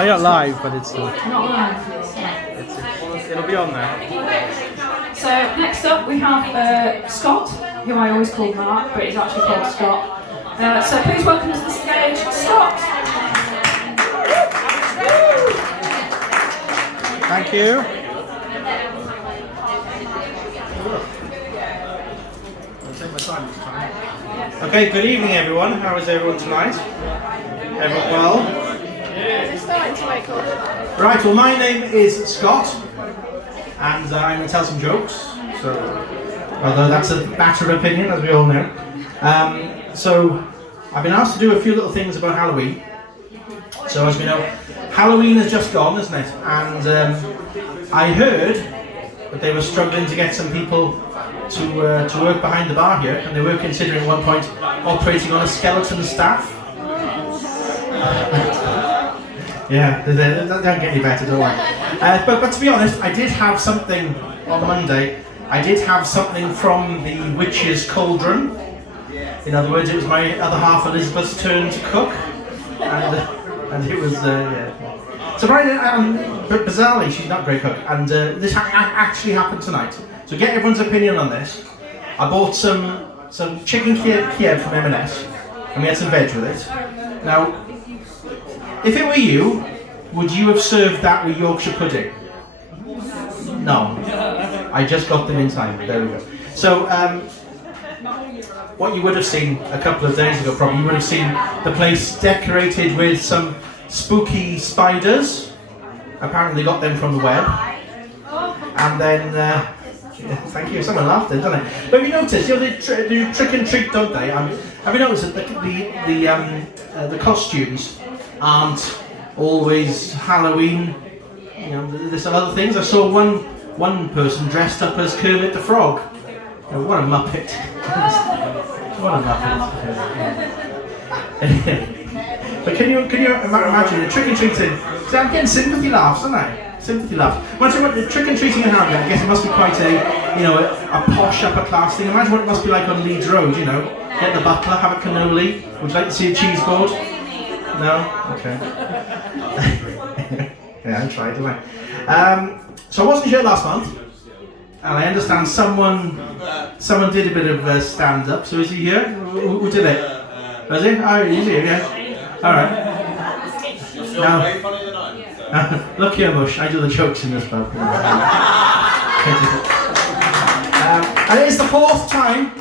No, you're not live, but it's Not live. it'll be on there. So next up we have Scott, who I always call Mark, but he's actually called Scott. So please welcome to the stage, Scott. Thank you. Okay, good evening everyone. How is everyone tonight? Everyone well? It's starting to wake up. Right, well my name is Scott and I'm going to tell some jokes. So, although that's a matter of opinion, as we all know. So I've been asked to do a few little things about Halloween. So as we know, Halloween has just gone, isn't it? And I heard that they were struggling to get some people to work behind the bar here, and they were considering at one point operating on a skeleton staff. Yeah, they don't get any better, don't worry. But to be honest, I did have something on Monday. I did have something from the witch's cauldron. In other words, it was my other half Elizabeth's turn to cook, and it was yeah. So bizarrely, she's not a great cook, and this actually happened tonight. So get everyone's opinion on this. I bought some chicken Kiev from M&S, and we had some veg with it. Now, if it were you, would you have served that with Yorkshire pudding? No. I just got them in time. There we go. So, what you would have seen a couple of days ago, probably, you would have seen the place decorated with some spooky spiders. Apparently got them from the web. And then, thank you, someone laughed then, didn't they? But have you noticed, you know, they do trick and treat, don't they? Have you noticed that the costumes aren't always Halloween? You know, there's some other things. I saw one person dressed up as Kermit the Frog. You know, what a muppet! What a muppet! But can you imagine the trick and treating? See, I'm getting sympathy laughs, aren't I? Sympathy laugh. Imagine what the trick and treating in Harrogate. I guess it must be quite a posh upper class thing. Imagine what it must be like on Leeds Road. You know, get the butler, have a cannoli. Would you like to see a cheese board? No? Okay. Yeah, I tried, didn't I? So I wasn't here last month, and I understand someone did a bit of stand-up. So is he here? Who did it? Was he? Oh, he's here, yeah. All right. Now, look here, Mush. I do the jokes in this pub. And it is the fourth time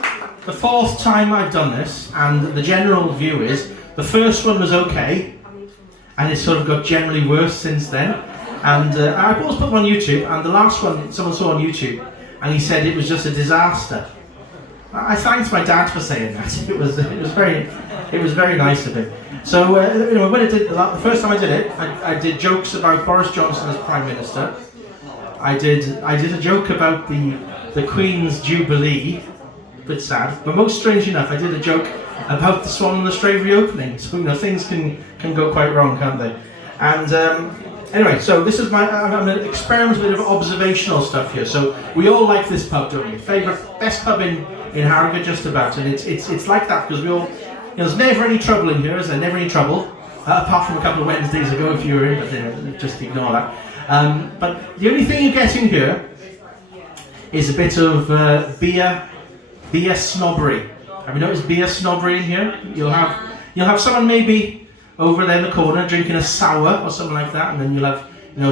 I've done this, and the general view is the first one was okay, and it's sort of got generally worse since then. And I've always put them on YouTube, and the last one someone saw on YouTube, and he said it was just a disaster. I thanked my dad for saying that. It was very nice of him. So when I did the first time I did it, I did jokes about Boris Johnson as Prime Minister. I did a joke about the Queen's Jubilee, a bit sad, but most strangely enough, I did a joke about the Swan and the Stray reopening. So things can go quite wrong, can't they? And anyway, so this is I'm going to experiment with a bit of observational stuff here. So we all like this pub, don't we? Best pub in Harrogate, just about, and it's like that because we all. There's never any trouble in here, is there? Never any trouble, apart from a couple of Wednesdays ago if you were in, but just ignore that. But the only thing you get in here is a bit of beer snobbery. Have you noticed beer snobbery in here? You'll have someone maybe over there in the corner drinking a sour or something like that, and then you'll have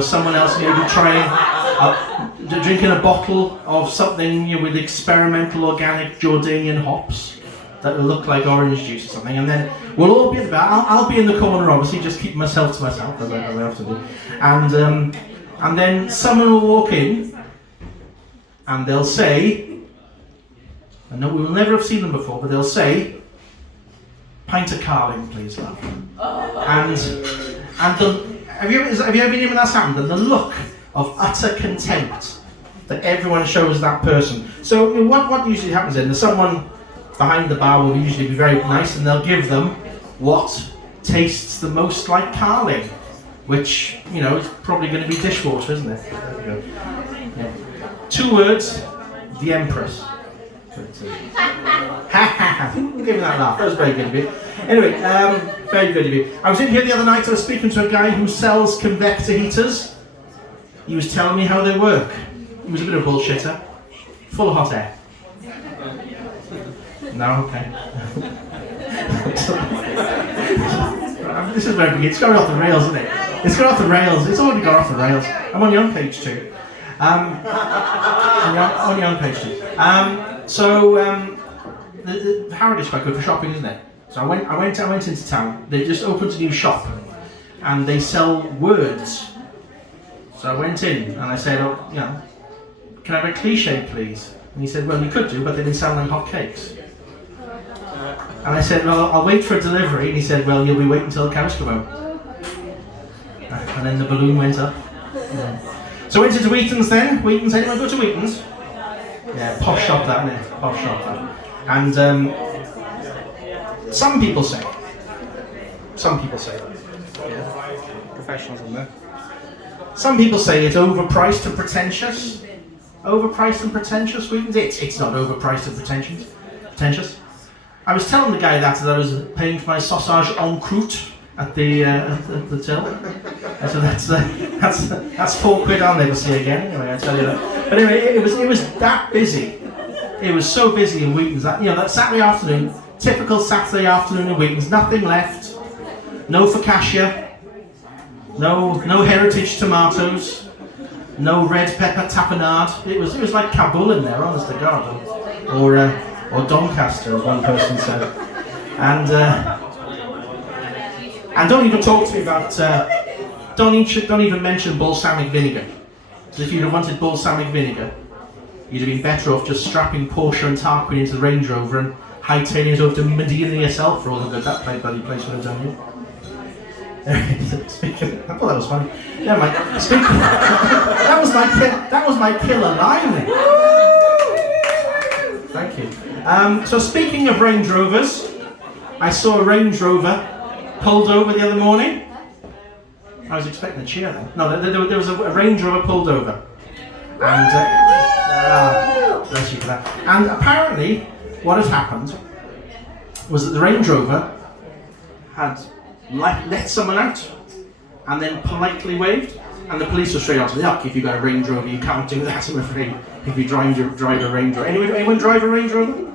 someone else maybe trying drinking a bottle of something with experimental organic Jordanian hops that will look like orange juice or something, and then we'll all be at the bar. I'll be in the corner, obviously, just keep myself to myself as I often do, and then someone will walk in, and they'll say, I know we will never have seen them before, but they'll say, "Pint of Carling, please, love." And have you ever been in when that's happened? And the look of utter contempt that everyone shows that person. So what usually happens then? There's someone behind the bar will usually be very nice, and they'll give them what tastes the most like Carling, which is probably going to be dishwater, isn't it? There we go. Yeah. 2 words: the Empress. Give me that laugh. That was very good of you. Anyway, very good of you. I was in here the other night. I was speaking to a guy who sells convector heaters. He was telling me how they work. He was a bit of a bullshitter. Full of hot air. No, okay. This is where it's going off the rails, isn't it? It's gone off the rails. It's already gone off the rails. I'm only on page 2. Only on page 2. The Harrogate's quite good for shopping, isn't it? So I went into town. They just opened a new shop, and they sell words. So I went in and I said, "Oh, you know, can I have a cliche, please?" And he said, "Well, you could do, but they didn't sound like hotcakes." And I said, "Well, I'll wait for a delivery." And he said, "Well, you'll be waiting until the cows come out." And then the balloon went up. Yeah. So I went into Wheaton's then. Wheaton's, anyone go to Wheaton's? Yeah, posh shop that, isn't it? Posh shop that. And some people say, yeah, professionals in there. Some people say it's overpriced and pretentious. Overpriced and pretentious, Wheaton's? It's not overpriced and pretentious. I was telling the guy that I was paying for my sausage en croûte at the till. So that's £4 I'll never see again. Anyway, I tell you that. But anyway, it was that busy. It was so busy in Wheaton's that that Saturday afternoon, typical Saturday afternoon in Wheaton's, nothing left. No focaccia. No heritage tomatoes. No red pepper tapenade. It was like Kabul in there, honest to God, or Doncaster, as one person said. And don't even talk to me about. Don't even mention balsamic vinegar. So if you'd have wanted balsamic vinegar, you'd have been better off just strapping Porsche and Tarquin into the Range Rover and hightailing it over to Medina yourself for all the good that bloody place would have done you. Speaking, I thought that was funny. Never mind. That was my killer line. Thank you. So speaking of Range Rovers, I saw a Range Rover pulled over the other morning. I was expecting a cheer then. No, there was a Range Rover pulled over. And bless you for that. And apparently, what had happened was that the Range Rover had let someone out and then politely waved, and the police were straight on to the look. If you've got a Range Rover, you can't do that, I'm afraid, if you drive a Range Rover. Anyone drive a Range Rover?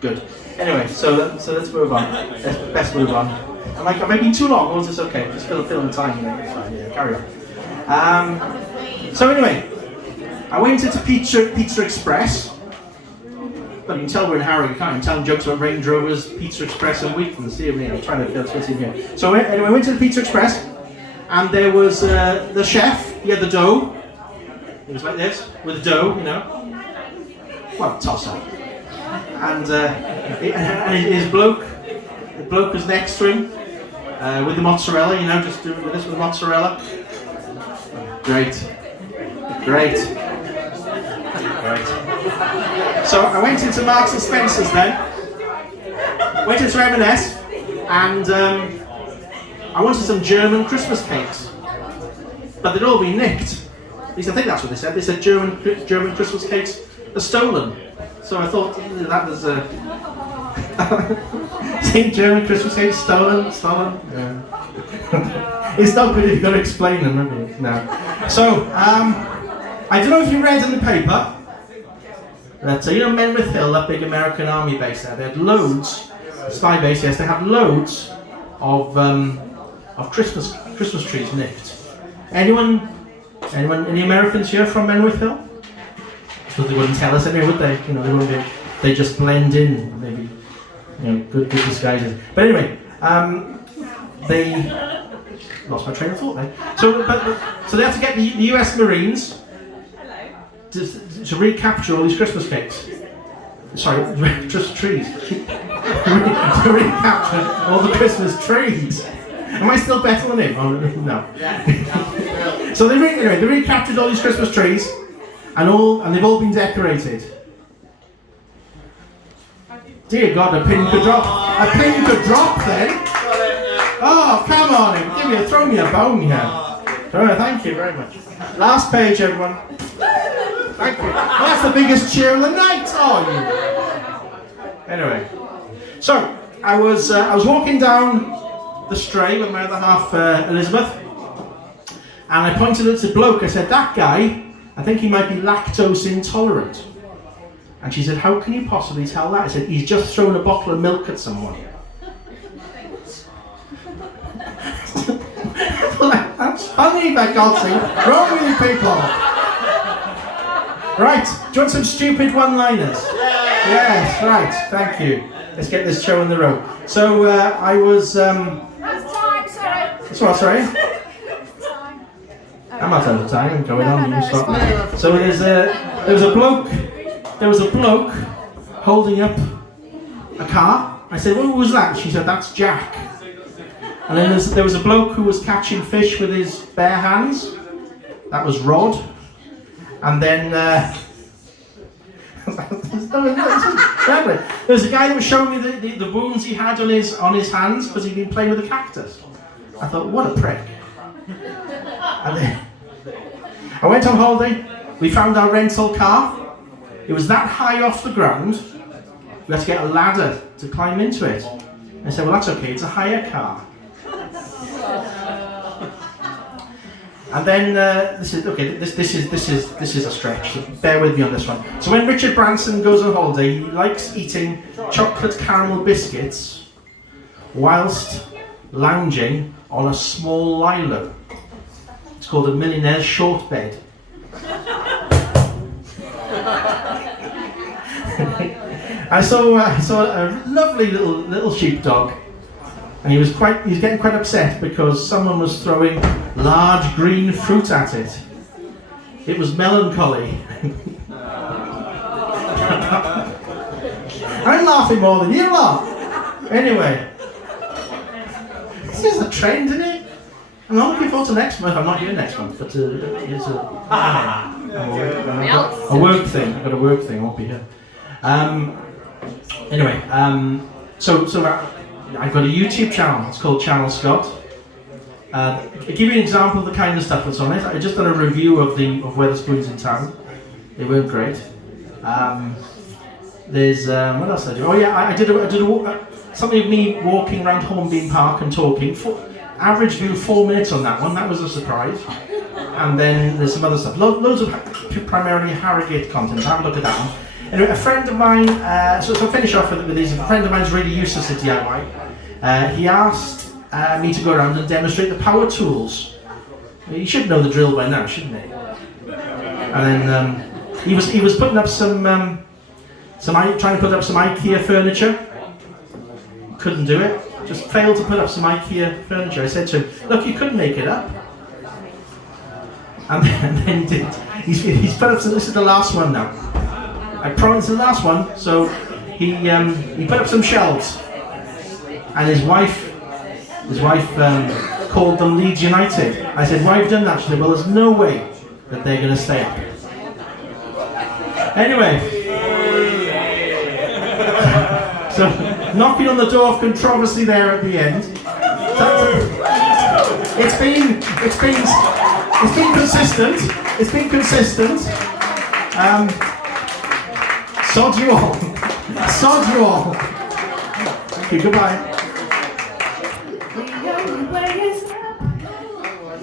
Good. Anyway, so let's move on. Let's best move on. Am I being too long, or is this okay? Just fill the time. Yeah, carry on. So anyway, I went into Pizza Express. But you can tell we're in Harrogate, can't you? I'm telling jokes about Range Rovers, Pizza Express and Wheaton's. See me, I'm trying to fit in here. So anyway, I went to the Pizza Express, and there was the chef. He had the dough. It was like this, with the dough, well, toss up. And his bloke, the bloke was next to him, with the mozzarella, just doing this with the mozzarella. Great. So I went into Marks and Spencer's then, went into M&S, and I wanted some German Christmas cakes, but they'd all been nicked. At least I think that's what they said. They said German Christmas cakes are stolen. So I thought that was saying German Christmas cakes stolen. Yeah. It's not good if you've got to explain them, have you? No. So I don't know if you read in the paper. That Menwith Hill, that big American army base there, they had loads, spy base, yes, they had loads of Christmas trees nicked. Anyone, any Americans here from Menwith Hill? So they wouldn't tell us anyway, would they? They wouldn't be, they just blend in, maybe, good disguises. But anyway, they lost my train of thought then. So they had to get the US Marines to recapture all these Christmas cakes. Sorry, Christmas trees. To recapture all the Christmas trees. Am I still better than him? Oh, no. So they recaptured all these Christmas trees, and they've all been decorated. Dear God, a pin could drop. A pin could drop then. Oh, come on, throw me a bone here. Thank you very much. Last page, everyone. Thank you. Well, that's the biggest cheer of the night. Oh, you. Anyway, so I was walking down the Stray with my other half, Elizabeth, and I pointed at the bloke. I said, "That guy, I think he might be lactose intolerant." And she said, "How can you possibly tell that?" I said, "He's just thrown a bottle of milk at someone." That's funny, for God's sake. Wrong with you people? Right, do you want some stupid one-liners? Yes, right, thank you. Let's get this show on the road. So I was... That's time, sorry. That's what, sorry? I'm not out of time, I'm going on. No, You stop me. it's So there was a bloke holding up a car. I said, "What was that?" She said, "That's Jack." And then there was a bloke who was catching fish with his bare hands. That was Rod. And then there was a guy that was showing me the wounds he had on his hands because he'd been playing with a cactus. I thought, what a prick. And then I went on holiday. We found our rental car. It was that high off the ground. We had to get a ladder to climb into it. I said, "Well, that's okay. It's a hire car." And then this is a stretch. So bear with me on this one. So when Richard Branson goes on holiday, he likes eating chocolate caramel biscuits whilst lounging on a small lilo. It's called a millionaire's short bed. I saw a lovely little sheepdog. And he was getting quite upset because someone was throwing large green fruit at it. It was melancholy. I'm laughing more than you are. Anyway, this is a trend, isn't it? I'm not looking forward to next month. I'm not here next month, but it's a work thing. I've got a work thing. I won't be here. Anyway, so I've got a YouTube channel. It's called Channel Scott. I'll give you an example of the kind of stuff that's on it. I just done a review of Wetherspoons in town. They weren't great. There's what else did I do? Oh yeah, I did something of me walking around Hornbeam Park and talking. Average view 4 minutes on that one. That was a surprise. And then there's some other stuff. Loads of primarily Harrogate content. Have a look at that one. Anyway, a friend of mine, so to finish off with these, a friend of mine is really useless at DIY. He asked me to go around and demonstrate the power tools. You should know the drill by now, shouldn't he? And then he was putting up trying to put up some IKEA furniture. Couldn't do it. Just failed to put up some IKEA furniture. I said to him, "Look, you couldn't make it up." And then he did. He's put up some. This is the last one now. I promise the last one. So he put up some shelves, and his wife called them Leeds United. I said, "Why have you done that?" She said, "Well, there's no way that they're going to stay up." Anyway, so knocking on the door of controversy there at the end. It's been consistent. It's been consistent. Sod you all. Sod you all. Thank you. Goodbye.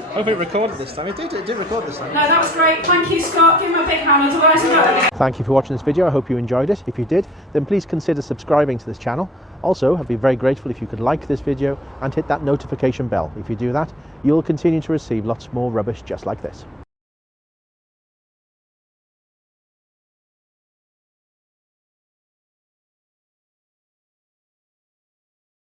I hope it recorded this time. It did record this time. No, that was great. Thank you, Scott. Give him a big hand. Otherwise, we don't. Thank you for watching this video. I hope you enjoyed it. If you did, then please consider subscribing to this channel. Also, I'd be very grateful if you could like this video and hit that notification bell. If you do that, you'll continue to receive lots more rubbish just like this.